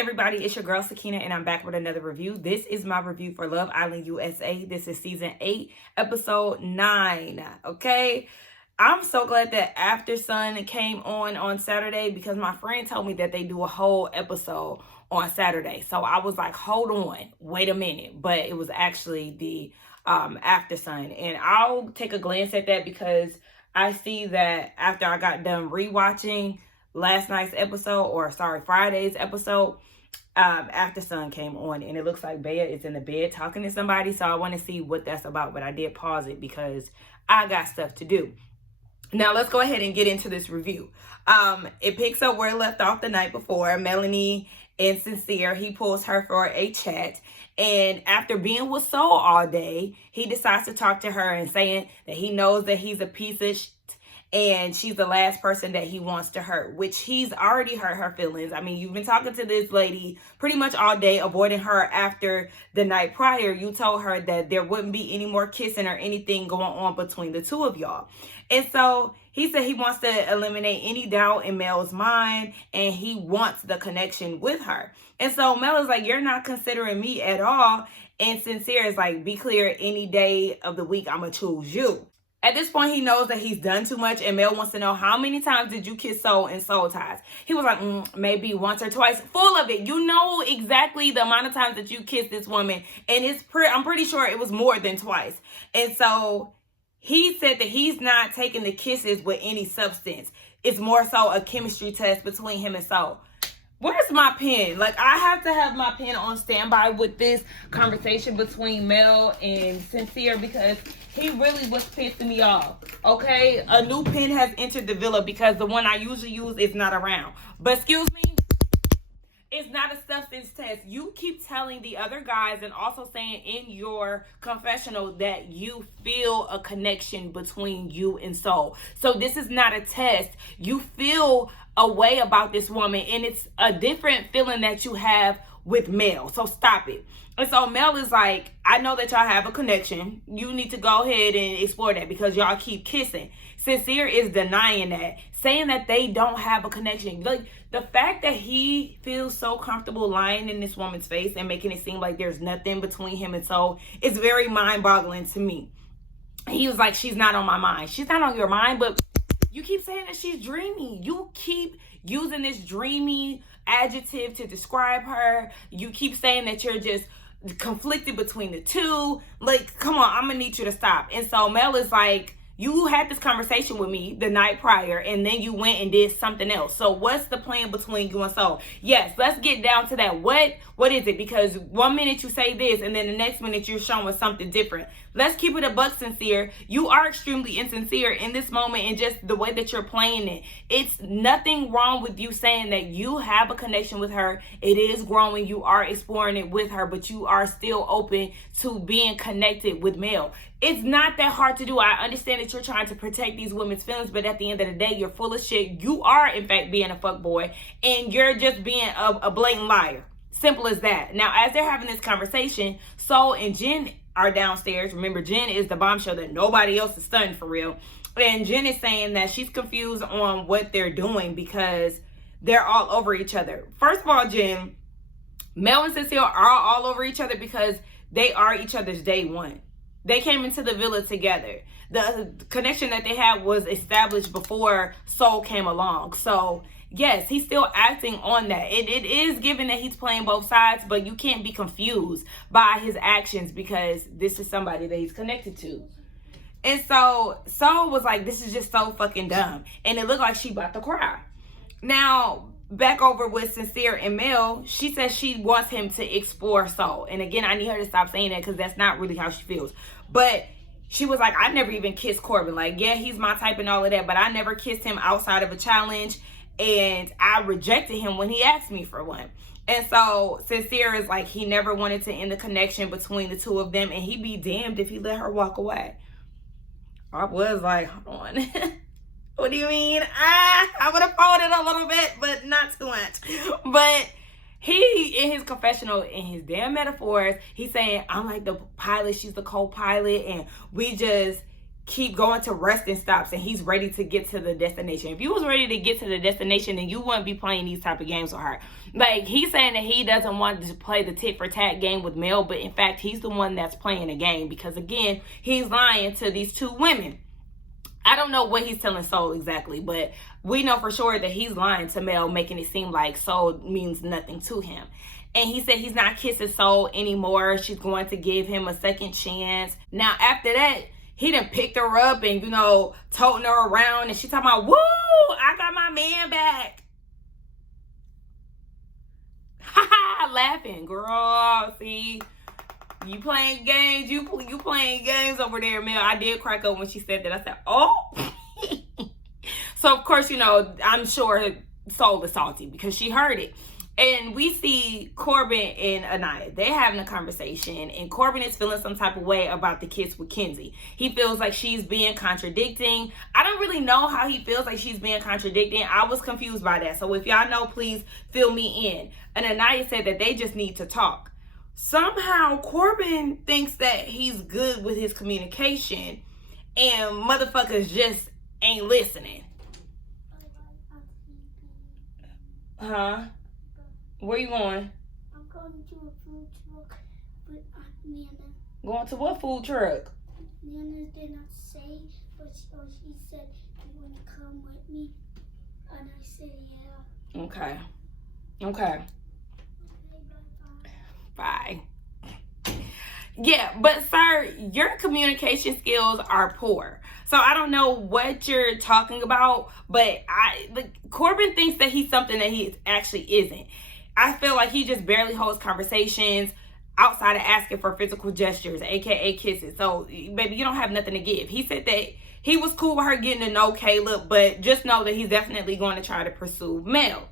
everybody? It's your girl Sakina and I'm back with another review. This is my review for Love Island USA. This is season 8, episode 9. Okay, I'm so glad that After Sun came on Saturday because my friend told me that they do a whole episode on Saturday. So I was like, hold on, wait a minute. But it was actually the After Sun, and I'll take a glance at that because I see that after I got done rewatching last night's episode, or sorry, Friday's episode, After Sun came on, and it looks like Bea is in the bed talking to somebody. So I want to see what that's about, but I did pause it because I got stuff to do. Now let's go ahead and get into this review. It picks up where it left off the night before. Melanie and Sincere, he pulls her for a chat, and after being with Soul all day, he decides to talk to her and saying that he knows that he's a piece of shit and she's the last person that he wants to hurt, which he's already hurt her feelings. I mean, you've been talking to this lady pretty much all day, avoiding her after the night prior. You told her that there wouldn't be any more kissing or anything going on between the two of y'all. And so he said he wants to eliminate any doubt in Mel's mind, and he wants the connection with her. And so Mel is like, you're not considering me at all. And Sincere is like, be clear, any day of the week, I'm going to choose you. At this point, he knows that he's done too much, and Mel wants to know, how many times did you kiss Soul in Soul Ties? He was like, maybe once or twice. Full of it. You know exactly the amount of times that you kissed this woman, and I'm pretty sure it was more than twice. And so he said that he's not taking the kisses with any substance. It's more so a chemistry test between him and Soul. Where's my pen? Like, I have to have my pen on standby with this conversation between Mel and Sincere because he really was pissing me off. Okay? A new pen has entered the villa because the one I usually use is not around. But excuse me, it's not a substance test. You keep telling the other guys and also saying in your confessional that you feel a connection between you and Soul. So this is not a test. You feel a way about this woman, and it's a different feeling that you have with Mel. So stop it. And so Mel is like, I know that y'all have a connection. You need to go ahead and explore that because y'all keep kissing. Sincere is denying that, saying that they don't have a connection. Like, the fact that he feels so comfortable lying in this woman's face and making it seem like there's nothing between him and Soul is very mind-boggling to me. He was like, she's not on my mind. She's not on your mind, but you keep saying that she's dreamy. You keep using this dreamy adjective to describe her. You keep saying that you're just conflicted between the two. Like, come on, I'm gonna need you to stop. And so Mel is like, you had this conversation with me the night prior, and then you went and did something else. So what's the plan between you and Soul? Yes, let's get down to that. What is it? Because one minute you say this, and then the next minute you're showing something different. Let's keep it a buck, Sincere. You are extremely insincere in this moment, and just the way that you're playing it. It's nothing wrong with you saying that you have a connection with her. It is growing. You are exploring it with her, but you are still open to being connected with Mel. It's not that hard to do. I understand that you're trying to protect these women's feelings, but at the end of the day, you're full of shit. You are, in fact, being a fuckboy, and you're just being a blatant liar. Simple as that. Now, as they're having this conversation, Soul and Jen are downstairs. Remember, Jen is the bombshell that nobody else is studying for real. And Jen is saying that she's confused on what they're doing because they're all over each other. First of all, Jen, Mel and Cecile are all over each other because they are each other's day one. They came into the villa together. The connection that they had was established before Soul came along. So yes, he's still acting on that. It is given that he's playing both sides, but you can't be confused by his actions because this is somebody that he's connected to. And so Soul was like, this is just so fucking dumb. And it looked like she about to cry. Now, back over with Sincere and Mel, she says she wants him to explore Soul. And again, I need her to stop saying that because that's not really how she feels. But she was like, I never even kissed Corbin. Like, yeah, he's my type and all of that, but I never kissed him outside of a challenge. And I rejected him when he asked me for one. And so Sincere is like, he never wanted to end the connection between the two of them, and he'd be damned if he let her walk away. I was like, hold on. What do you mean? I would have folded a little bit, but not too much. But he, in his confessional, in his damn metaphors, he's saying, I'm like the pilot, she's the co-pilot, and we just keep going to resting stops and he's ready to get to the destination. If you was ready to get to the destination, then you wouldn't be playing these type of games with her. Like, he's saying that he doesn't want to play the tit for tat game with Mel, but in fact, he's the one that's playing the game because, again, he's lying to these two women. I don't know what he's telling Soul exactly, but we know for sure that he's lying to Mel, making it seem like Soul means nothing to him. And he said he's not kissing Soul anymore. She's going to give him a second chance. Now, after that, he done picked her up and, toting her around. And she talking about, woo, I got my man back. Ha ha, laughing, girl. See, you playing games. You playing games over there, Mel. I did crack up when she said that. I said, oh. So, of course, I'm sure Soul is salty because she heard it. And we see Corbin and Anaya. They're having a conversation. And Corbin is feeling some type of way about the kiss with Kenzie. He feels like she's being contradicting. I don't really know how he feels like she's being contradicting. I was confused by that. So if y'all know, please fill me in. And Anaya said that they just need to talk. Somehow Corbin thinks that he's good with his communication. And motherfuckers just ain't listening. Huh? Where you going? I'm going to a food truck with Nana. Going to what food truck? Nana did not say, but she said, you want to come with me? And I said, yeah. Okay. Okay, Bye. Yeah, but sir, your communication skills are poor. So I don't know what you're talking about, but Corbin thinks that he's something that he actually isn't. I feel like he just barely holds conversations outside of asking for physical gestures, aka kisses. So, baby, you don't have nothing to give. He said that he was cool with her getting to know Caleb, but just know that he's definitely going to try to pursue Mel.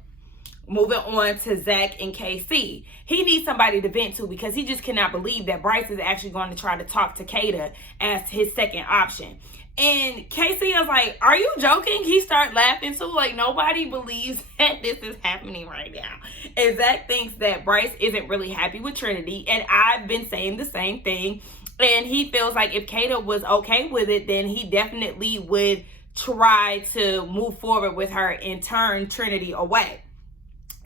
Moving on to Zach and KC. He needs somebody to vent to because he just cannot believe that Bryce is actually going to try to talk to Kata as his second option. And Casey is like, are you joking? He started laughing too. Like, nobody believes that this is happening right now. And Zach thinks that Bryce isn't really happy with Trinity. And I've been saying the same thing. And he feels like if Kata was okay with it, then he definitely would try to move forward with her and turn Trinity away.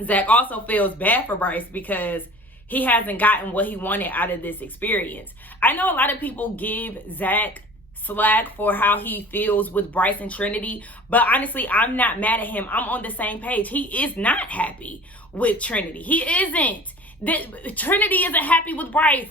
Zach also feels bad for Bryce because he hasn't gotten what he wanted out of this experience. I know a lot of people give Zach slack for how he feels with Bryce and Trinity, but honestly, I'm not mad at him. I'm on the same page. He is not happy with Trinity. He isn't. Trinity isn't happy with Bryce.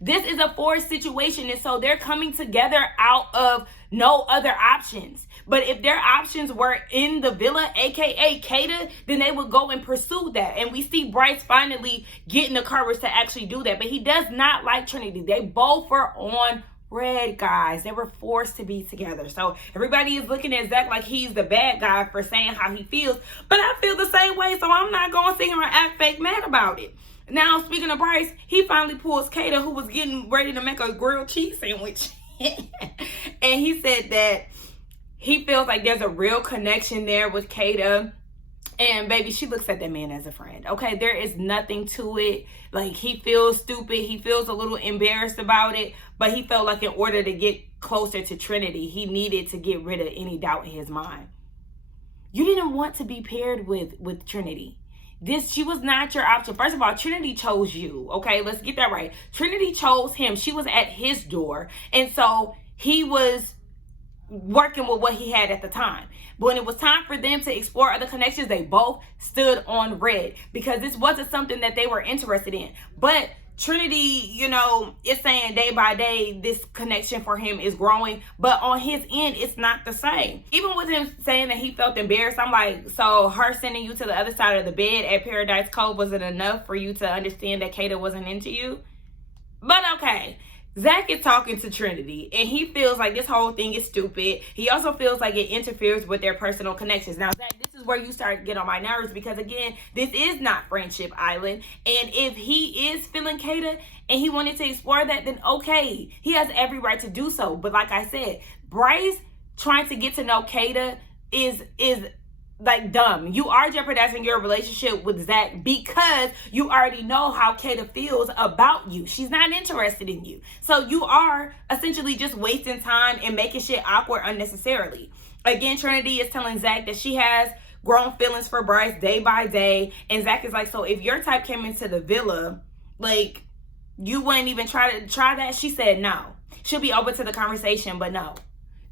This is a forced situation, and so they're coming together out of no other options. But if their options were in the villa, aka Kata, then they would go and pursue that. And we see Bryce finally getting the courage to actually do that. But he does not like Trinity. They both were on red, guys. They were forced to be together. So everybody is looking at Zach like he's the bad guy for saying how he feels. But I feel the same way, so I'm not going to sit here and act fake mad about it. Now, speaking of Bryce, he finally pulls Kata, who was getting ready to make a grilled cheese sandwich. And he said that he feels like there's a real connection there with Kata. And baby, she looks at that man as a friend. Okay, there is nothing to it. Like, he feels stupid. He feels a little embarrassed about it. But he felt like in order to get closer to Trinity, he needed to get rid of any doubt in his mind. You didn't want to be paired with Trinity. She was not your option. First of all, Trinity chose you. Okay, let's get that right. Trinity chose him. She was at his door. And so he was working with what he had at the time. But when it was time for them to explore other connections, they both stood on red because this wasn't something that they were interested in. But Trinity, is saying day by day, this connection for him is growing. But on his end, it's not the same. Even with him saying that he felt embarrassed, I'm like, so her sending you to the other side of the bed at Paradise Cove wasn't enough for you to understand that Kata wasn't into you? But okay. Zach is talking to Trinity, and he feels like this whole thing is stupid. He also feels like it interferes with their personal connections. Now, Zach, this is where you start to get on my nerves because, again, this is not Friendship Island. And if he is feeling Kata and he wanted to explore that, then okay, he has every right to do so. But like I said, Bryce trying to get to know Kata is like dumb. You are jeopardizing your relationship with Zach because you already know how Kata feels about you. She's not interested in you. So you are essentially just wasting time and making shit awkward unnecessarily. Again, Trinity is telling Zach that she has grown feelings for Bryce day by day. And Zach is like, so if your type came into the villa, like, you wouldn't even try that? She said no. She'll be open to the conversation, but no.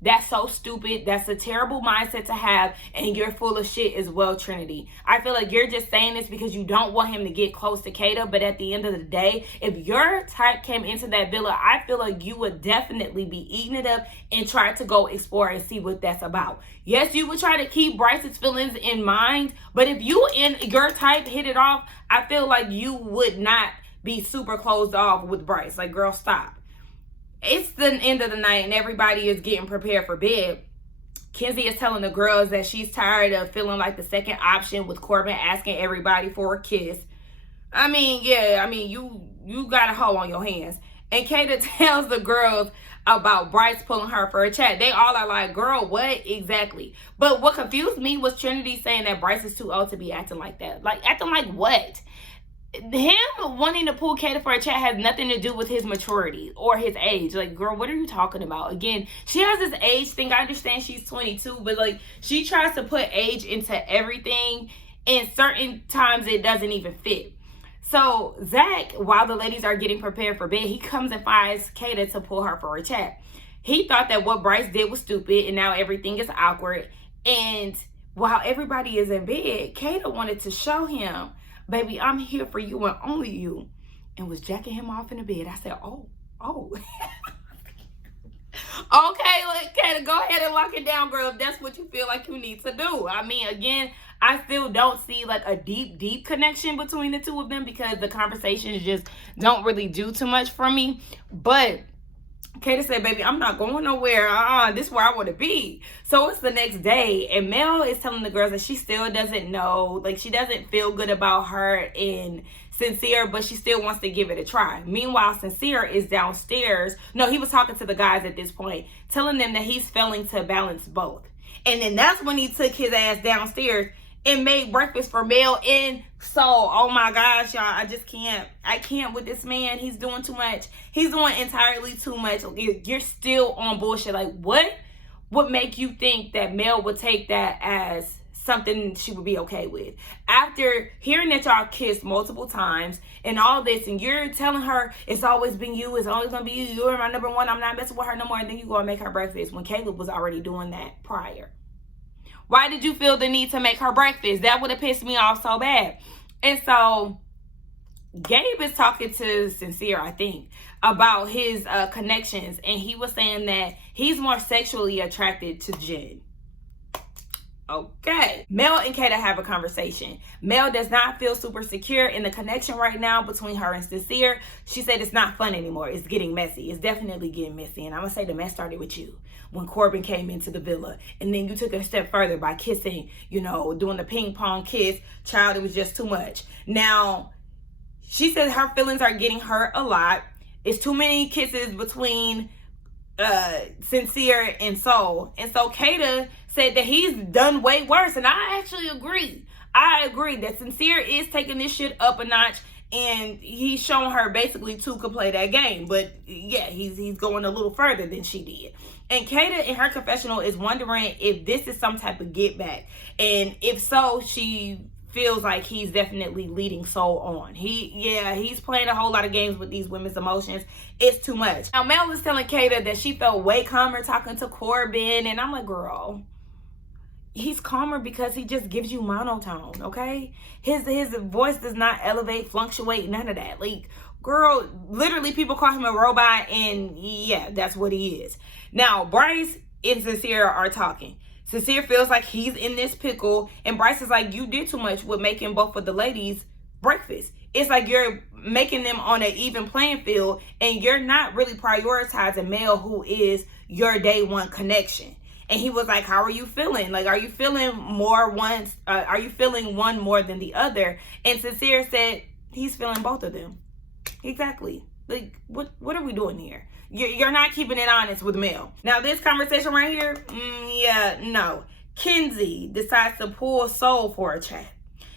That's so stupid. That's a terrible mindset to have, and you're full of shit as well, Trinity. I feel like you're just saying this because you don't want him to get close to Kata, but at the end of the day, if your type came into that villa, I feel like you would definitely be eating it up and try to go explore and see what that's about. Yes, you would try to keep Bryce's feelings in mind, but if you and your type hit it off, I feel like you would not be super closed off with Bryce. Like, girl, stop. It's the end of the night and everybody is getting prepared for bed. Kenzie is telling the girls that she's tired of feeling like the second option with Corbin asking everybody for a kiss. I mean, yeah, you got a hoe on your hands. And Kata tells the girls about Bryce pulling her for a chat. They all are like, girl, what exactly? But what confused me was Trinity saying that Bryce is too old to be acting like that. Like, acting like what? Him wanting to pull Kata for a chat has nothing to do with his maturity or his age. Like, girl, what are you talking about? Again, she has this age thing. I understand she's 22, but like, she tries to put age into everything, and certain times it doesn't even fit. So Zach, while the ladies are getting prepared for bed, he comes and finds Kata to pull her for a chat. He thought that what Bryce did was stupid, and now everything is awkward. And while everybody is in bed, Kata wanted to show him, baby, I'm here for you and only you, and was jacking him off in the bed. I said, oh. Okay, like, Kata, go ahead and lock it down, girl, if that's what you feel like you need to do. I mean, again, I still don't see like a deep connection between the two of them because the conversations just don't really do too much for me. But Kata said, baby, I'm not going nowhere. This is where I want to be. So it's the next day, and Mel is telling the girls that she still doesn't know, like, she doesn't feel good about her and Sincere, but she still wants to give it a try. Meanwhile, Sincere is downstairs. No, he was talking to the guys at this point, telling them that he's failing to balance both. And then that's when he took his ass downstairs and made breakfast for Mel and Soul. Oh my gosh, y'all, I can't with this man. He's doing too much. He's doing entirely too much. You're still on bullshit. Like, what would make you think that Mel would take that as something she would be okay with? After hearing that y'all kissed multiple times and all this, and you're telling her it's always been you, it's always gonna be you, you're my number one, I'm not messing with her no more, and then you go and make her breakfast when Caleb was already doing that prior. Why did you feel the need to make her breakfast? That would have pissed me off so bad. And so Gabe is talking to Sincere, I think, about his connections. And he was saying that he's more sexually attracted to Jen. Okay. Mel and Kata have a conversation. Mel does not feel super secure in the connection right now between her and Sincere. She said it's not fun anymore. It's getting messy. It's definitely getting messy. And I'm going to say the mess started with you when Corbin came into the villa. And then you took it a step further by kissing, doing the ping pong kiss. Child, it was just too much. Now, she said her feelings are getting hurt a lot. It's too many kisses between Sincere and Soul. And so Kata said that he's done way worse, and I actually agree. I agree that Sincere is taking this shit up a notch, and he's showing her basically two could play that game. But yeah, he's going a little further than she did. And Kata in her confessional is wondering if this is some type of get back, and if so, she feels like he's definitely leading Soul on. He's playing a whole lot of games with these women's emotions. It's too much. Now Mel is telling Kata that she felt way calmer talking to Corbin, and I'm like, girl, he's calmer because he just gives you monotone, okay? His voice does not elevate, fluctuate, none of that. Like, girl, literally people call him a robot, and yeah, that's what he is. Now, Bryce and Sincere are talking. Sincere feels like he's in this pickle, and Bryce is like, you did too much with making both of the ladies breakfast. It's like you're making them on an even playing field, and you're not really prioritizing Mel, who is your day one connection. And he was like, how are you feeling? Like, are you feeling are you feeling one more than the other? And Sincere said he's feeling both of them. Exactly. Like, what are we doing here? You're not keeping it honest with Mel. Now, this conversation right here, no. Kenzie decides to pull Soul for a chat.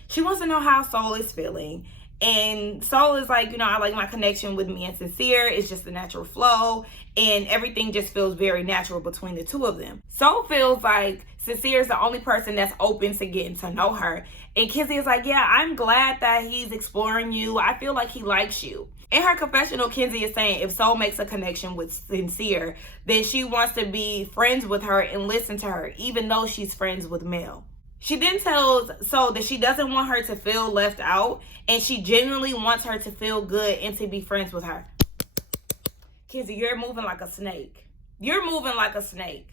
She wants to know how Soul is feeling. And Soul is like, I like my connection with me and Sincere. It's just a natural flow. And everything just feels very natural between the two of them. Soul feels like Sincere is the only person that's open to getting to know her. And Kenzie is like, yeah, I'm glad that he's exploring you. I feel like he likes you. In her confessional, Kenzie is saying if Soul makes a connection with Sincere, then she wants to be friends with her and listen to her, even though she's friends with Mel. She then tells Soul that she doesn't want her to feel left out, and she genuinely wants her to feel good and to be friends with her. Kenzie, you're moving like a snake. You're moving like a snake.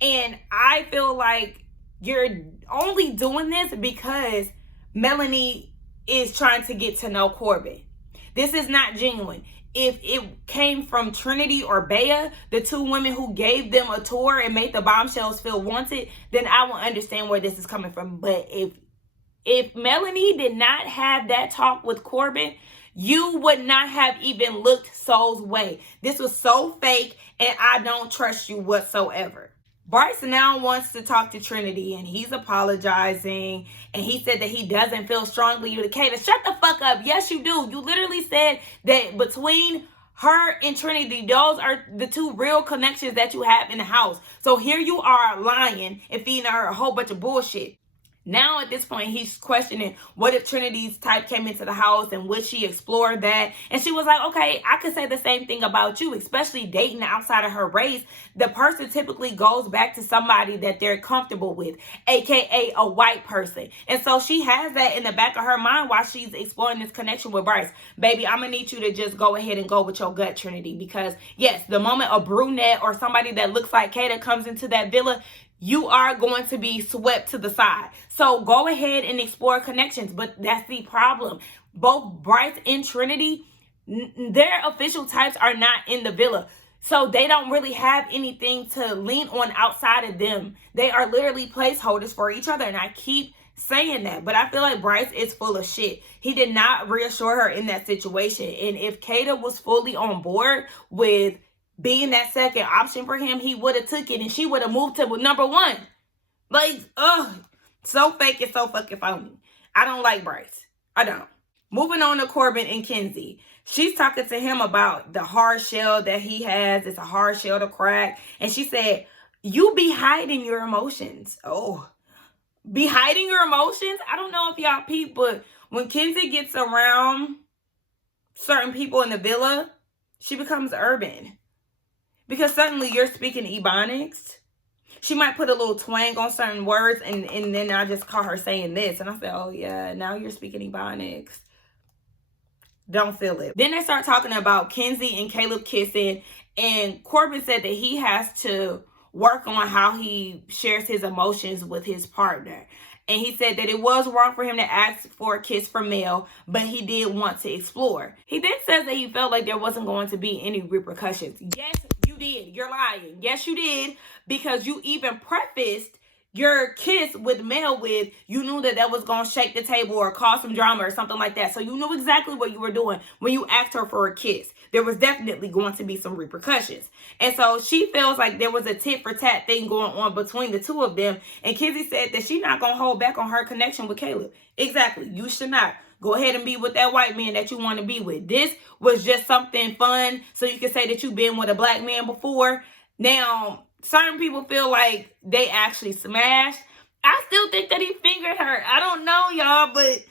And I feel like you're only doing this because Melanie is trying to get to know Corbin. This is not genuine. If it came from Trinity or Bea, the two women who gave them a tour and made the bombshells feel wanted, then I will understand where this is coming from. But if Melanie did not have that talk with Corbin, you would not have even looked Soul's way. This was so fake, and I don't trust you whatsoever. Bryce now wants to talk to Trinity, and he's apologizing, and he said that he doesn't feel strongly with Kayla. Shut the fuck up. Yes, you do. You literally said that between her and Trinity, those are the two real connections that you have in the house. So here you are lying and feeding her a whole bunch of bullshit. Now at this point, he's questioning what if Trinity's type came into the house and would she explore that? And she was like, okay, I could say the same thing about you, especially dating outside of her race. The person typically goes back to somebody that they're comfortable with, aka a white person. And so she has that in the back of her mind while she's exploring this connection with Bryce. Baby, I'm going to need you to just go ahead and go with your gut, Trinity, because yes, the moment a brunette or somebody that looks like Kata comes into that villa, you are going to be swept to the side. So go ahead and explore connections. But that's the problem. Both Bryce and Trinity, their official types are not in the villa. So they don't really have anything to lean on outside of them. They are literally placeholders for each other. And I keep saying that. But I feel like Bryce is full of shit. He did not reassure her in that situation. And if Kata was fully on board with being that second option for him, he would have took it and she would have moved to number one. Like, so fake and so fucking phony. I don't like Bryce. I don't. Moving on to Corbin and Kenzie. She's talking to him about the hard shell that he has. It's a hard shell to crack. And she said, you be hiding your emotions. Oh, be hiding your emotions? I don't know if y'all peep, but when Kenzie gets around certain people in the villa, she becomes urban. Because suddenly you're speaking Ebonics. She might put a little twang on certain words, and then I just caught her saying this. And I said, oh, yeah, now you're speaking Ebonics. Don't feel it. Then they start talking about Kenzie and Caleb kissing. And Corbin said that he has to work on how he shares his emotions with his partner. And he said that it was wrong for him to ask for a kiss from Mel, but he did want to explore. He then says that he felt like there wasn't going to be any repercussions. Yes, you did. You're lying. Yes, you did. Because you even prefaced your kiss with Mel with, you knew that was going to shake the table or cause some drama or something like that. So you knew exactly what you were doing when you asked her for a kiss. There was definitely going to be some repercussions. And so she feels like there was a tit for tat thing going on between the two of them. And Kenzie said that she's not going to hold back on her connection with Caleb. Exactly. You should not. Go ahead and be with that white man that you want to be with. This was just something fun so you can say that you've been with a black man before. Now, certain people feel like they actually smashed. I still think that he fingered her. I don't know, y'all, but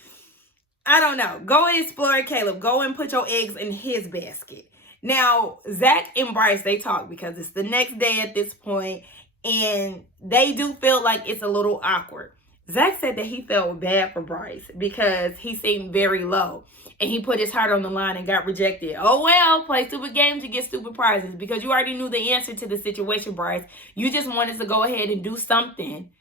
I don't know. Go and explore Caleb. Go and put your eggs in his basket. Now, Zach and Bryce, they talk because it's the next day at this point, and they do feel like it's a little awkward. Zach said that he felt bad for Bryce because he seemed very low. And he put his heart on the line and got rejected. Oh, well, play stupid games, you get stupid prizes. Because you already knew the answer to the situation, Bryce. You just wanted to go ahead and do something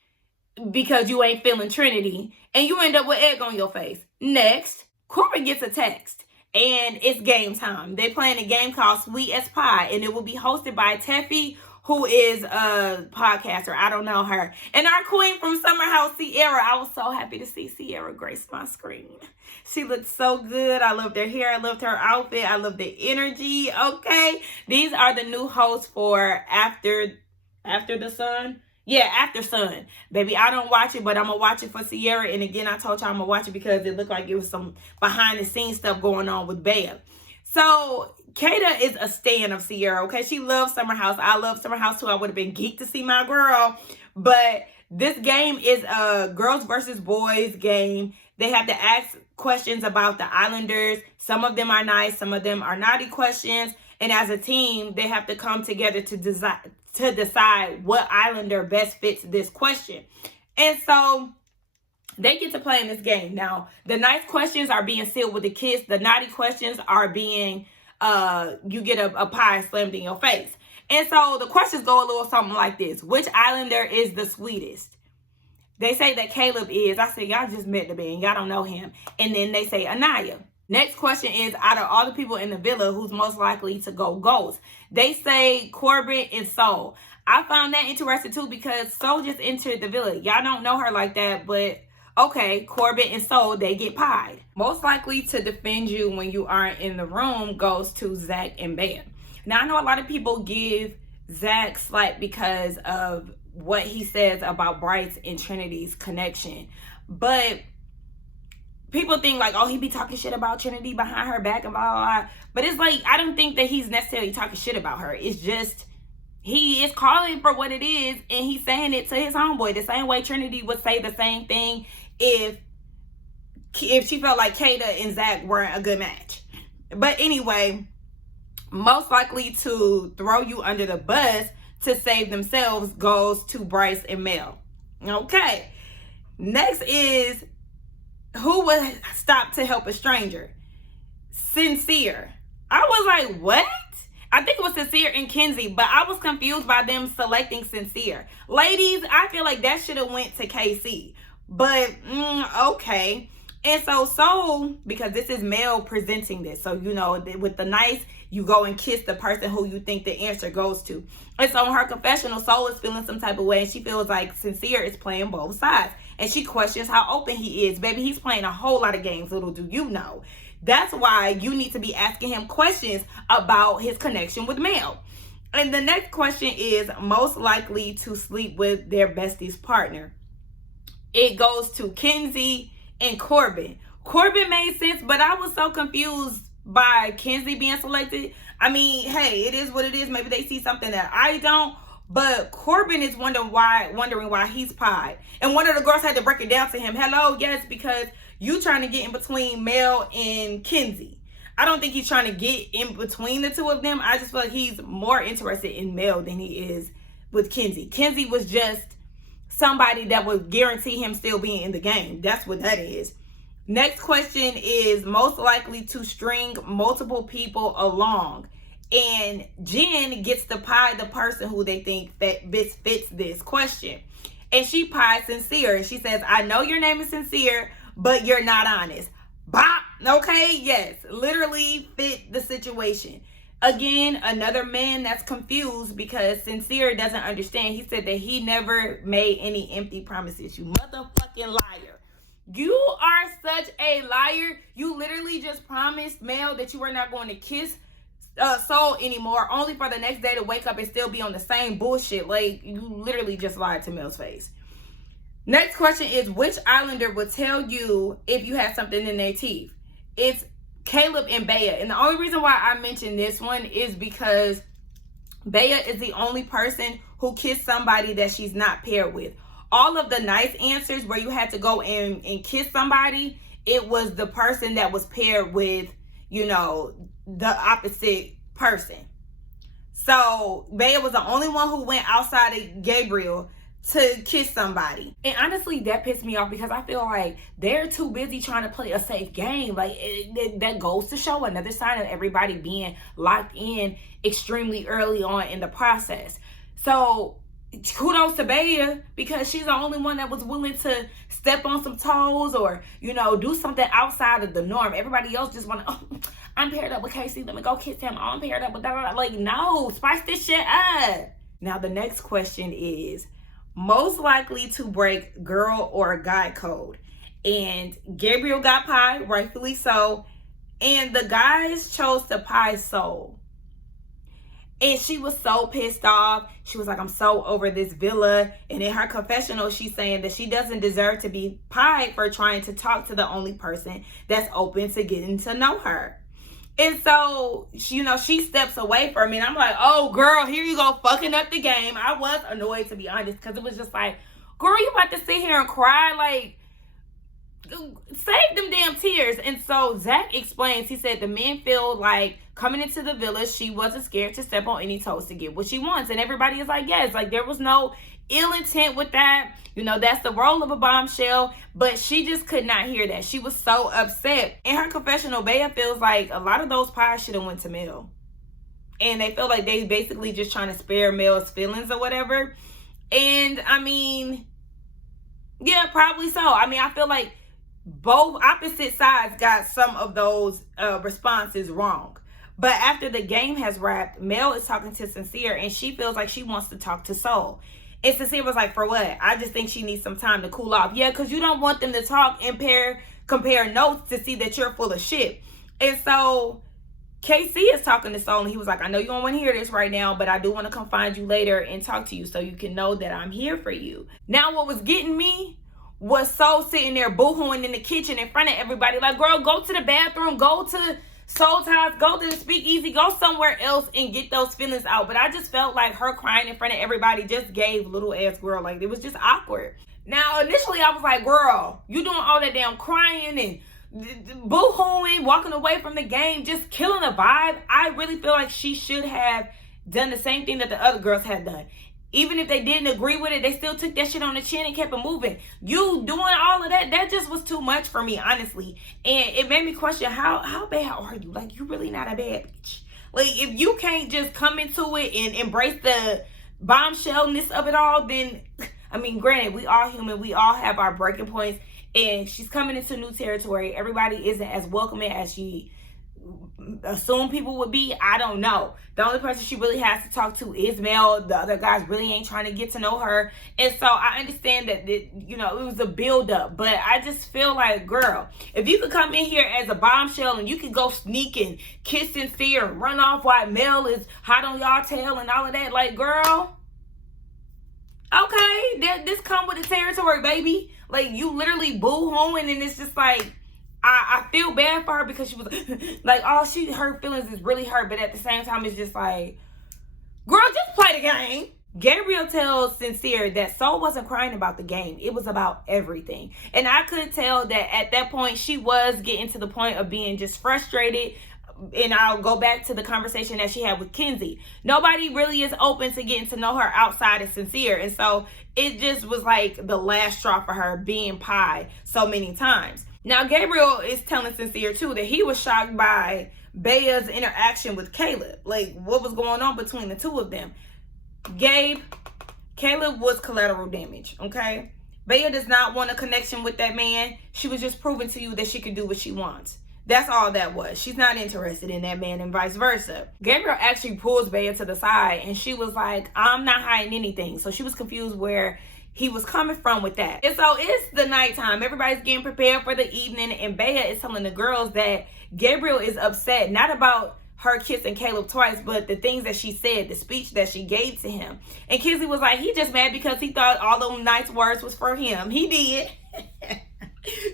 because you ain't feeling Trinity. And you end up with egg on your face. Next, Corbin gets a text. And it's game time. They're playing a game called Sweet as Pie. And it will be hosted by Teffy, who is a podcaster. I don't know her. And our queen from Summer House, Sierra. I was so happy to see Sierra grace my screen. She looked so good. I loved her hair. I loved her outfit. I loved the energy. Okay. These are the new hosts for After the Sun. Yeah, After Sun. Baby, I don't watch it, but I'm going to watch it for Sierra. And again, I told y'all I'm going to watch it because it looked like it was some behind the scenes stuff going on with Bea. So, Kata is a stan of Sierra, okay? She loves Summer House. I love Summer House too. I would have been geeked to see my girl. But this game is a girls versus boys game. They have to ask questions about the Islanders. Some of them are nice. Some of them are naughty questions. And as a team, they have to come together to decide what Islander best fits this question. And so they get to play in this game. Now, the nice questions are being sealed with a kiss. The naughty questions are being, you get a pie slammed in your face. And so the questions go a little something like this. Which Islander is the sweetest? They say that Caleb is. I said, y'all just met the man. Y'all don't know him. And then they say Anaya. Next question is, out of all the people in the villa, who's most likely to go ghost? They say Corbin and Soul. I found that interesting too because Soul just entered the villa. Y'all don't know her like that, but okay, Corbin and Soul, they get pied. Most likely to defend you when you aren't in the room goes to Zach and Bea. Now, I know a lot of people give Zach slack because of what he says about Bryce and Trinity's connection. But people think like, oh, he be talking shit about Trinity behind her back and blah, blah, blah. But it's like, I don't think that he's necessarily talking shit about her. It's just, he is calling for what it is, and he's saying it to his homeboy. The same way Trinity would say the same thing if she felt like Kata and Zach weren't a good match. But anyway, most likely to throw you under the bus to save themselves goes to Bryce and Mel. Okay. Next is, who would stop to help a stranger? Sincere. I was like, what? I think it was Sincere and Kenzie, but I was confused by them selecting Sincere. Ladies, I feel like that should have went to KC. But, okay. And so, because this is Mel presenting this. So, you know, with the nice, you go and kiss the person who you think the answer goes to. And so, in her confessional, Soul is feeling some type of way. And she feels like Sincere is playing both sides. And she questions how open he is. Baby, he's playing a whole lot of games, little do you know. That's why you need to be asking him questions about his connection with Mel. And the next question is, most likely to sleep with their bestie's partner. It goes to Kenzie and Corbin. Corbin made sense, but I was so confused by Kenzie being selected. I mean, hey, it is what it is. Maybe they see something that I don't. But Corbin is wondering why he's pied. And one of the girls had to break it down to him. Hello, yes, because you trying to get in between Mel and Kenzie. I don't think he's trying to get in between the two of them. I just feel like he's more interested in Mel than he is with Kenzie. Kenzie was just somebody that would guarantee him still being in the game. That's what that is. Next question is, most likely to string multiple people along. And Jen gets to pie the person who they think that fits this question. And she pies Sincere. And she says, I know your name is Sincere, but you're not honest. Bop. Okay, yes. Literally fit the situation. Again, another man that's confused because Sincere doesn't understand. He said that he never made any empty promises. You motherfucking liar. You are such a liar. You literally just promised Mel that you were not going to kiss Soul anymore, only for the next day to wake up and still be on the same bullshit. Like, you literally just lied to Mel's face. Next question is, which Islander would tell you if you had something in their teeth? It's Caleb and Bea. And the only reason why I mentioned this one is because Bea is the only person who kissed somebody that she's not paired with. All of the nice answers where you had to go and kiss somebody, it was the person that was paired with, you know, the opposite person. So Bea was the only one who went outside of Gabriel to kiss somebody. And honestly, that pissed me off because I feel like they're too busy trying to play a safe game. Like, that goes to show another sign of everybody being locked in extremely early on in the process. So kudos to Bea because she's the only one that was willing to step on some toes or, you know, do something outside of the norm. Everybody else just want to, oh, I'm paired up with Casey, let me go kiss him. Oh, I'm paired up with that. Like, no, spice this shit up. Now, the next question is, most likely to break girl or guy code. And Gabriel got pie, rightfully so. And the guys chose to pie Soul. And she was so pissed off. She was like, I'm so over this villa. And in her confessional, she's saying that she doesn't deserve to be pied for trying to talk to the only person that's open to getting to know her. And so, she steps away from me. And I'm like, oh, girl, here you go, fucking up the game. I was annoyed, to be honest, because it was just like, girl, you about to sit here and cry? Like, save them damn tears. And so Zach explains, he said the men feel like coming into the village, she wasn't scared to step on any toes to get what she wants. And everybody is like, yes, like there was no ill intent with that. That's the role of a bombshell. But she just could not hear that. She was so upset. In her confessional, Bea feels like a lot of those pies should have went to Mel. And they feel like they basically just trying to spare Mel's feelings or whatever. And I mean, yeah, probably so. I mean, I feel like both opposite sides got some of those responses wrong. But after the game has wrapped, Mel is talking to Sincere, and she feels like she wants to talk to Soul. And Sincere was like, for what? I just think she needs some time to cool off. Yeah, because you don't want them to talk and compare notes to see that you're full of shit. And so KC is talking to Soul, and he was like, I know you don't want to hear this right now, but I do want to come find you later and talk to you so you can know that I'm here for you. Now, what was getting me was Soul sitting there boohooing in the kitchen in front of everybody. Like, girl, go to the bathroom, go to Soul Ties, go to the speakeasy, go somewhere else and get those feelings out. But I just felt like her crying in front of everybody just gave little ass girl, like, it was just awkward. Now, initially, I was like, girl, you doing all that damn crying and boo-hooing, walking away from the game, just killing the vibe. I really feel like she should have done the same thing that the other girls had done. Even if they didn't agree with it, they still took that shit on the chin and kept it moving. You doing all of that just was too much for me, honestly. And it made me question, how bad are you? Like, you really not a bad bitch. Like, if you can't just come into it and embrace the bombshellness of it all, then, I mean, granted, we all human. We all have our breaking points. And she's coming into new territory. Everybody isn't as welcoming as she assume people would be. I don't know. The only person she really has to talk to is Mel. The other guys really ain't trying to get to know her. And so I understand that it was a build up, but I just feel like, girl, if you could come in here as a bombshell and you could go sneak and kiss Sincere and run off while Mel is hot on y'all tail and all of that, like, girl, okay, this come with the territory, baby. Like, you literally boo-hooing, and it's just like, I feel bad for her because she was like, her feelings is really hurt. But at the same time, it's just like, girl, just play the game. Gabriel tells Sincere that Soul wasn't crying about the game. It was about everything. And I could tell that at that point, she was getting to the point of being just frustrated. And I'll go back to the conversation that she had with Kenzie. Nobody really is open to getting to know her outside of Sincere. And so it just was like the last straw for her, being pied so many times. Now, Gabriel is telling Sincere, too, that he was shocked by Bea's interaction with Caleb. Like, what was going on between the two of them? Caleb was collateral damage, okay? Bea does not want a connection with that man. She was just proving to you that she could do what she wants. That's all that was. She's not interested in that man and vice versa. Gabriel actually pulls Bea to the side, and she was like, I'm not hiding anything. So she was confused where he was coming from with that. And so it's the nighttime. Everybody's getting prepared for the evening, and Bea is telling the girls that Gabriel is upset, not about her kissing Caleb twice, but the things that she said, the speech that she gave to him. And Kizzy was like, he just mad because he thought all those nice words was for him. He did.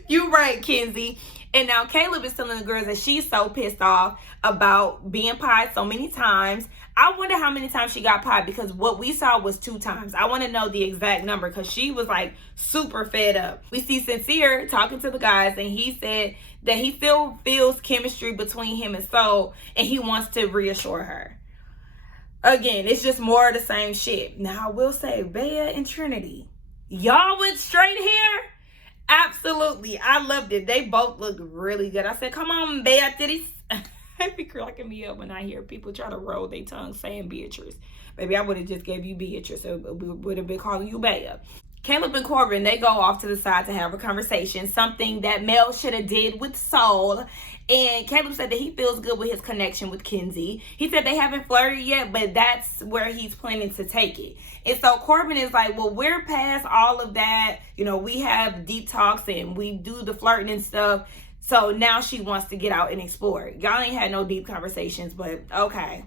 You right, Kenzie. And now Caleb is telling the girls that she's so pissed off about being pied so many times. I wonder how many times she got pied, because what we saw was 2 times. I want to know the exact number because she was like super fed up. We see Sincere talking to the guys, and he said that he still feels chemistry between him and Soul, and he wants to reassure her. Again, it's just more of the same shit. Now, I will say, Bea and Trinity, y'all went straight here. Absolutely. I loved it. They both looked really good. I said, come on, Beatrice. It be cracking me up when I hear people try to roll their tongue saying Beatrice. Maybe I would have just gave you Beatrice, or would have been calling you Bea. Caleb and Corbin, they go off to the side to have a conversation, something that Mel should have did with Soul. And Caleb said that he feels good with his connection with Kenzie. He said they haven't flirted yet, but that's where he's planning to take it. And so Corbin is like, well, we're past all of that. We have deep talks and we do the flirting and stuff. So now she wants to get out and explore. Y'all ain't had no deep conversations, but okay.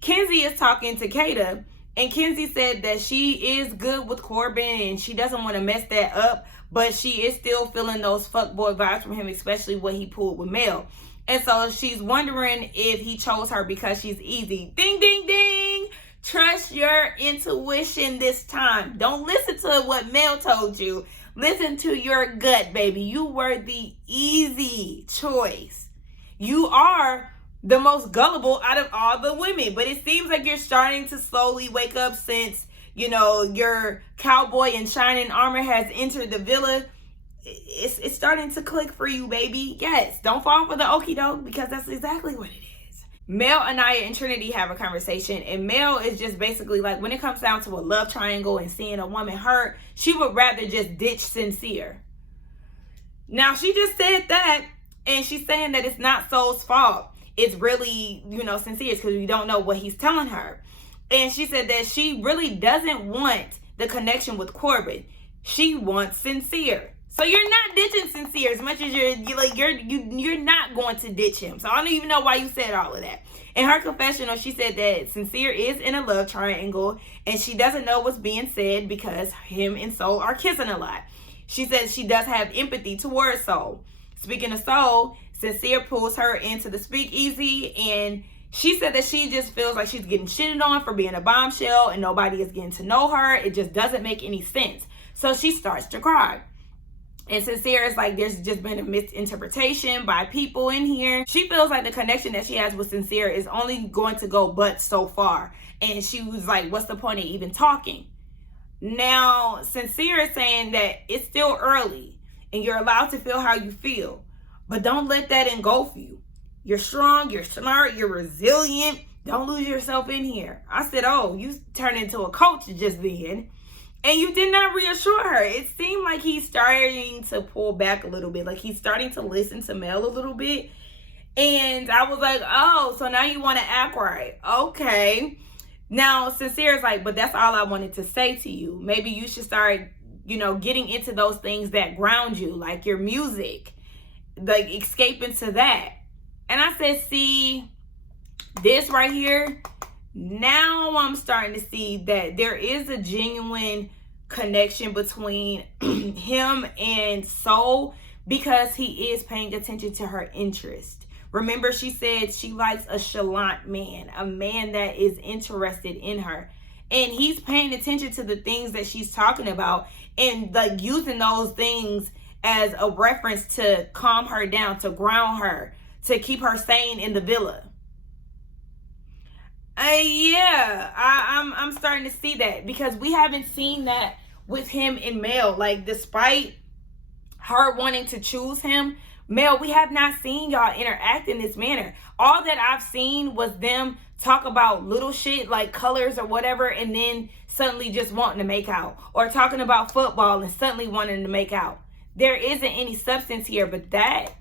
Kenzie is talking to Kata, and Kenzie said that she is good with Corbin and she doesn't want to mess that up, but she is still feeling those fuckboy vibes from him, especially what he pulled with Mel. And so she's wondering if he chose her because she's easy. Ding, ding, ding. Trust your intuition this time. Don't listen to what Mel told you. Listen to your gut, baby. You were the easy choice. You are the most gullible out of all the women. But it seems like you're starting to slowly wake up since, you know, your cowboy in shining armor has entered the villa. It's starting to click for you, baby. Yes, don't fall for the okie doke, because that's exactly what it is. Mel, Anaya, and Trinity have a conversation, and Mel is just basically like, when it comes down to a love triangle and seeing a woman hurt, she would rather just ditch Sincere. Now, she just said that, and she's saying that it's not Soul's fault. It's really, you know, Sincere's, because we don't know what he's telling her. And she said that she really doesn't want the connection with Corbin. She wants Sincere. So you're not ditching Sincere as much as you're not going to ditch him. So I don't even know why you said all of that. In her confessional, she said that Sincere is in a love triangle and she doesn't know what's being said because him and Soul are kissing a lot. She says she does have empathy towards Soul. Speaking of Soul, Sincere pulls her into the speakeasy, and she said that she just feels like she's getting shitted on for being a bombshell and nobody is getting to know her. It just doesn't make any sense. So she starts to cry. And Sincere is like, there's just been a misinterpretation by people in here. She feels like the connection that she has with Sincere is only going to go but so far. And she was like, what's the point of even talking? Now, Sincere is saying that it's still early and you're allowed to feel how you feel, but don't let that engulf you. You're strong, you're smart, you're resilient. Don't lose yourself in here. I said, oh, you turned into a coach just then. And you did not reassure her. It seemed like he's starting to pull back a little bit. Like he's starting to listen to Mel a little bit. And I was like, oh, so now you want to act right. Okay. Now, Sincere is like, but that's all I wanted to say to you. Maybe you should start, you know, getting into those things that ground you, like your music, like escaping to that. And I said, see, this right here, now I'm starting to see that there is a genuine connection between him and Soul because he is paying attention to her interest. Remember, she said she likes a chalant man, a man that is interested in her. And he's paying attention to the things that she's talking about and like using those things as a reference to calm her down, to ground her, to keep her sane in the villa. I'm starting to see that because we haven't seen that with him and Mel. Like, despite her wanting to choose him, Mel, we have not seen y'all interact in this manner. All that I've seen was them talk about little shit like colors or whatever, and then suddenly just wanting to make out, or talking about football and suddenly wanting to make out. There isn't any substance here, but that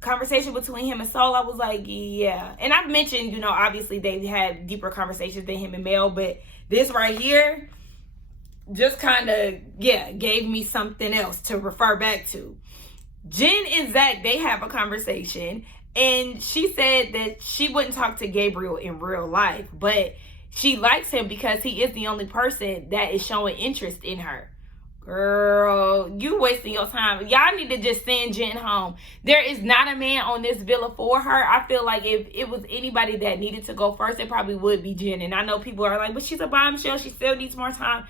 conversation between him and Soul, I was like, yeah. And I've mentioned, you know, obviously they've had deeper conversations than him and Mel, but this right here just kind of, gave me something else to refer back to. Jen and Zach, they have a conversation, and she said that she wouldn't talk to Gabriel in real life, but she likes him because he is the only person that is showing interest in her. Girl, you wasting your time. Y'all need to just send Jen home. There is not a man on this villa for her. I feel like if it was anybody that needed to go first, it probably would be Jen. And I know people are like, but she's a bombshell. She still needs more time.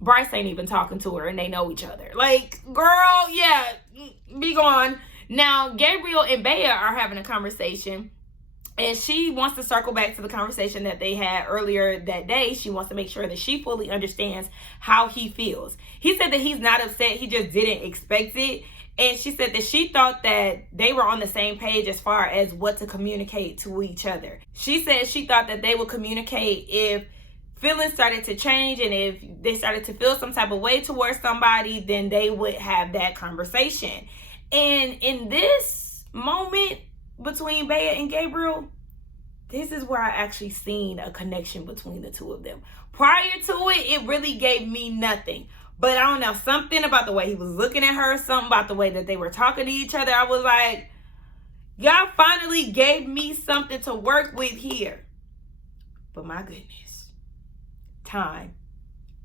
Bryce ain't even talking to her and they know each other. Like, girl, yeah, be gone. Now, Gabriel and Bea are having a conversation. And she wants to circle back to the conversation that they had earlier that day. She wants to make sure that she fully understands how he feels. He said that he's not upset. He just didn't expect it. And she said that she thought that they were on the same page as far as what to communicate to each other. She said she thought that they would communicate if feelings started to change and if they started to feel some type of way towards somebody, then they would have that conversation. And in this moment between Bea and Gabriel, this is where I actually seen a connection between the two of them. Prior to it, it really gave me nothing. But I don't know, something about the way he was looking at her, something about the way that they were talking to each other. I was like, Y'all finally gave me something to work with here. But my goodness, time.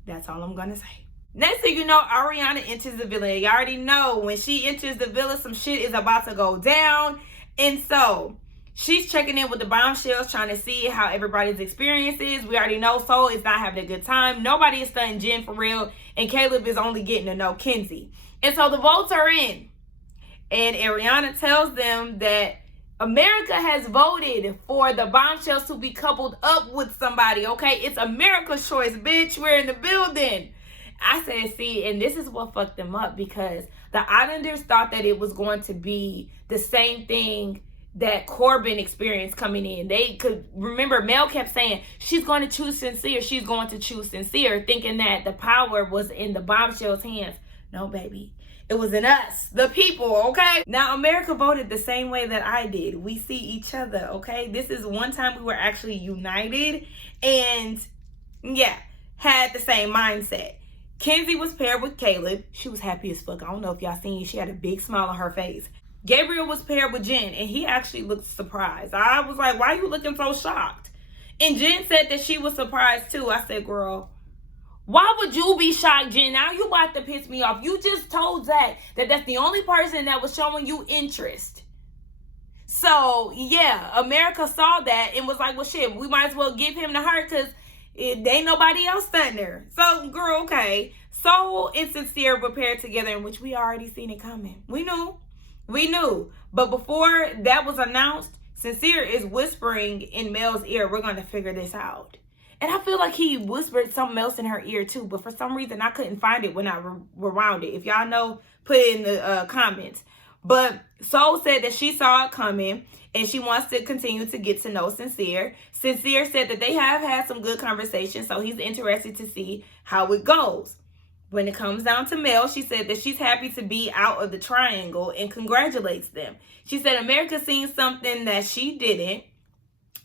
That's all I'm gonna say. Next thing you know, Ariana enters the villa. You already know when she enters the villa, some shit is about to go down. And so she's checking in with the bombshells, trying to see how everybody's experience is. We already know Soul is not having a good time. Nobody is studying Jen for real. And Caleb is only getting to know Kenzie. And so the votes are in. And Ariana tells them that America has voted for the bombshells to be coupled up with somebody, okay? It's America's choice, bitch. We're in the building. I said, see, and this is what fucked them up, because the Islanders thought that it was going to be the same thing that Corbin experienced coming in. They could remember Mel kept saying, she's going to choose Sincere. She's going to choose Sincere, thinking that the power was in the bombshells' hands. No, baby. It was in us, the people, okay? Now, America voted the same way that I did. We see each other, okay? This is one time we were actually united and, yeah, had the same mindset. Kenzie was paired with Caleb. She was happy as fuck. I don't know if y'all seen, she had a big smile on her face. Gabriel was paired with Jen, and he actually looked surprised. I was like, why are you looking so shocked? And Jen said that she was surprised too. I said, girl, why would you be shocked, Jen? Now you about to piss me off. You just told Zach that that's the only person that was showing you interest. So, yeah, America saw that and was like, well, shit, we might as well give him to her because it ain't nobody else stunning her. So, girl, okay. Soul and Sincere were paired together, in which we already seen it coming. We knew. But before that was announced, Sincere is whispering in Mel's ear, we're going to figure this out. And I feel like he whispered something else in her ear too, but for some reason I couldn't find it when I rewound it. If y'all know, put it in the comments. But Soul said that she saw it coming and she wants to continue to get to know Sincere. Sincere said that they have had some good conversations, so he's interested to see how it goes. When it comes down to Mel, she said that she's happy to be out of the triangle and congratulates them. She said America seen something that she didn't.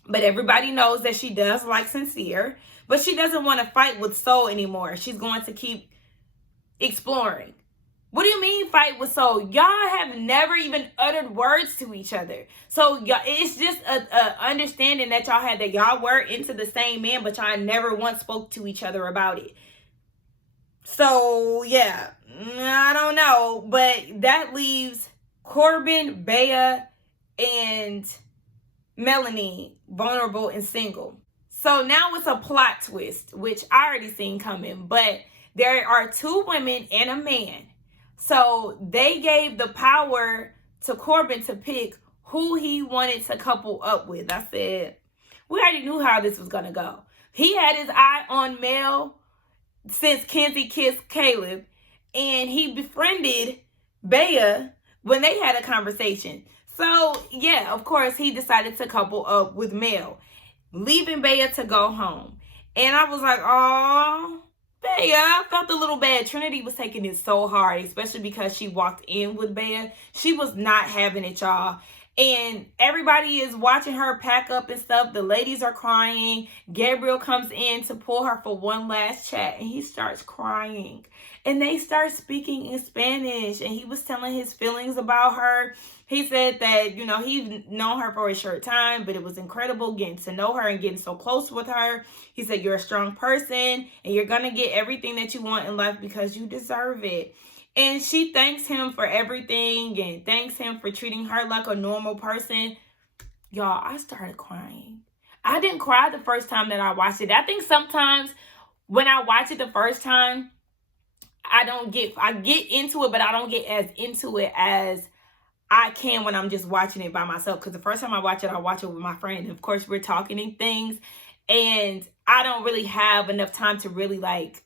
But everybody knows that she does like Sincere. But she doesn't want to fight with Soul anymore. She's going to keep exploring. What do you mean fight with Soul? Y'all have never even uttered words to each other. So y'all, it's just a understanding that y'all had that y'all were into the same man, but y'all never once spoke to each other about it. So, yeah, I don't know. But that leaves Corbin, Bea, and Melanie vulnerable and single. So now it's a plot twist, which I already seen coming, but there are two women and a man. So they gave the power to Corbin to pick who he wanted to couple up with. I said, we already knew how this was going to go. He had his eye on Mel since Kenzie kissed Caleb, and he befriended Bea when they had a conversation. So, yeah, of course, he decided to couple up with Mel, leaving Bea to go home. And I was like, oh, Bea, I felt a little bad. Trinity was taking it so hard, especially because she walked in with Bea. She was not having it, y'all. And everybody is watching her pack up and stuff. The ladies are crying. Gabriel comes in to pull her for one last chat, and he starts crying. And they start speaking in Spanish, and he was telling his feelings about her. He said that, you know, he's known her for a short time, but it was incredible getting to know her and getting so close with her. He said, you're a strong person, and you're going to get everything that you want in life because you deserve it. And she thanks him for everything and thanks him for treating her like a normal person. Y'all, I started crying. I didn't cry the first time that I watched it. I think sometimes when I watch it the first time, I get into it, but I don't get as into it as I can when I'm just watching it by myself. Because the first time I watch it with my friend. And of course, we're talking and things. And I don't really have enough time to really like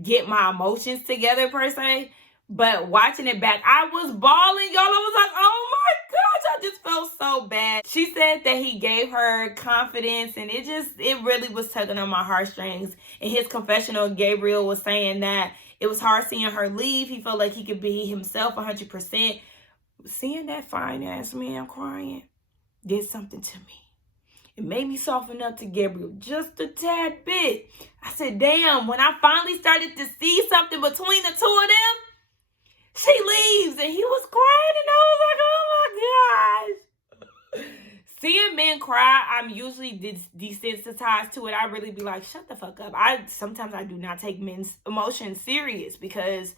get my emotions together per se. But watching it back, I was bawling, y'all. I was like, oh my gosh, I just felt so bad. She said that he gave her confidence, and it really was tugging on my heartstrings. In his confessional, Gabriel was saying that it was hard seeing her leave. He felt like he could be himself 100%. Seeing that fine-ass man crying did something to me. It made me soften up to Gabriel just a tad bit. I said, damn, when I finally started to see something between the two of them, she leaves and he was crying and I was like, oh my gosh. men cry, I'm usually desensitized to it. I really be like, shut the fuck up. Sometimes I do not take men's emotions serious because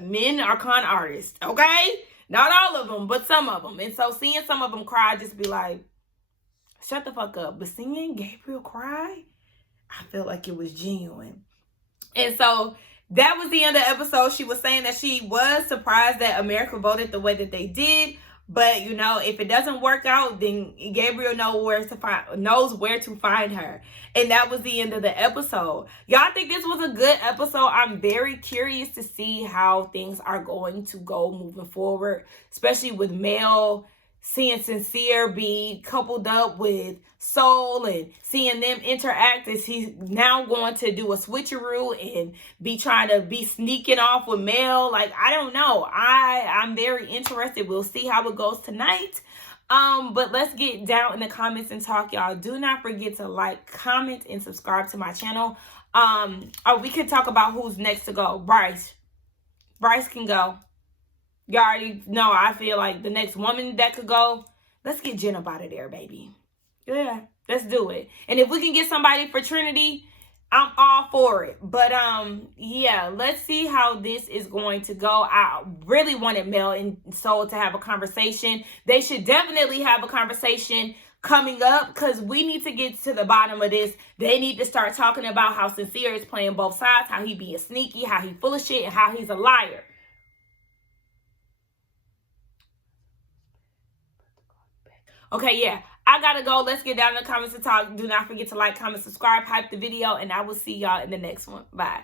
men are con artists, okay? Not all of them, but some of them. And so seeing some of them cry, I just be like, shut the fuck up. But seeing Gabriel cry, I felt like it was genuine. And so that was the end of the episode. She was saying that she was surprised that America voted the way that they did. But, you know, if it doesn't work out, then Gabriel knows where to find her. And that was the end of the episode. Y'all think this was a good episode? I'm very curious to see how things are going to go moving forward, especially with Mel seeing Sincere be coupled up with Soul and seeing them interact as he's now going to do a switcheroo and be trying to be sneaking off with Mel. Like, I don't know. I'm very interested. We'll see how it goes tonight. But let's get down in the comments and talk, y'all. Do not forget to like, comment, and subscribe to my channel. We could talk about who's next to go. Bryce can go. You already know, I feel like the next woman that could go, let's get Jen up out of there, baby. Yeah, let's do it. And if we can get somebody for Trinity, I'm all for it. But, yeah, let's see how this is going to go. I really wanted Mel and Soul to have a conversation. They should definitely have a conversation coming up because we need to get to the bottom of this. They need to start talking about how Sincere is playing both sides, how he being sneaky, how he full of shit, and how he's a liar. Okay, yeah, I gotta go. Let's get down in the comments and talk. Do not forget to like, comment, subscribe, hype the video, and I will see y'all in the next one. Bye.